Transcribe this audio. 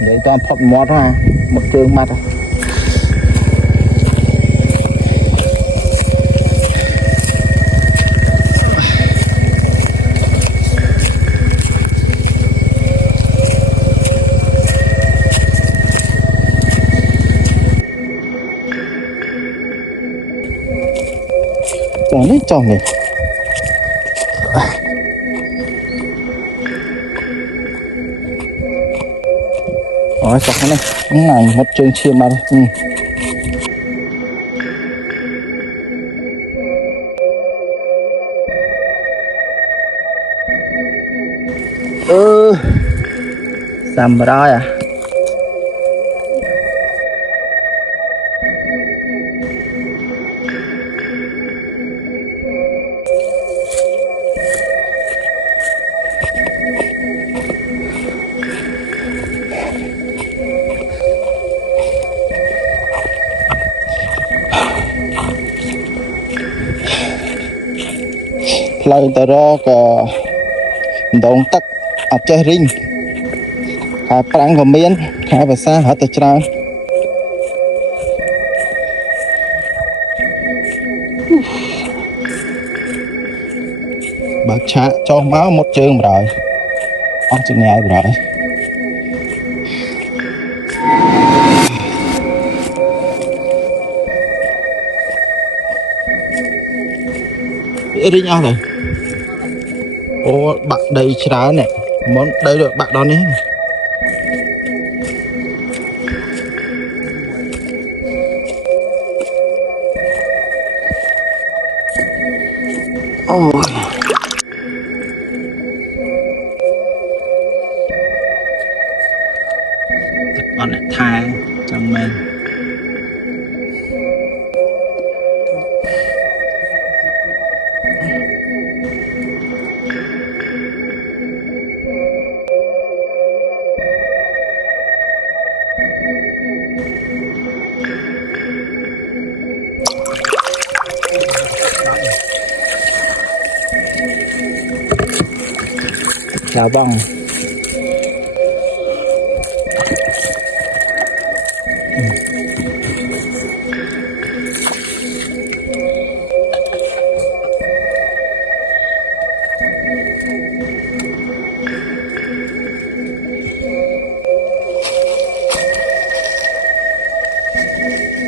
để cho phật mót ra một trường mặt tròn này rồi chọc này này một trường chia mà đây. Samurai à lại tới đó cả đồng tắc ở chơi ring khai prang của miền khai và xa hết từ trăng bác cha cho máu một trường rồi ông chừng ngày rồi đi nhau rồi ô bạn đây trái này món đây được bạn đó nhé ôi con lại thai trong mình chào bông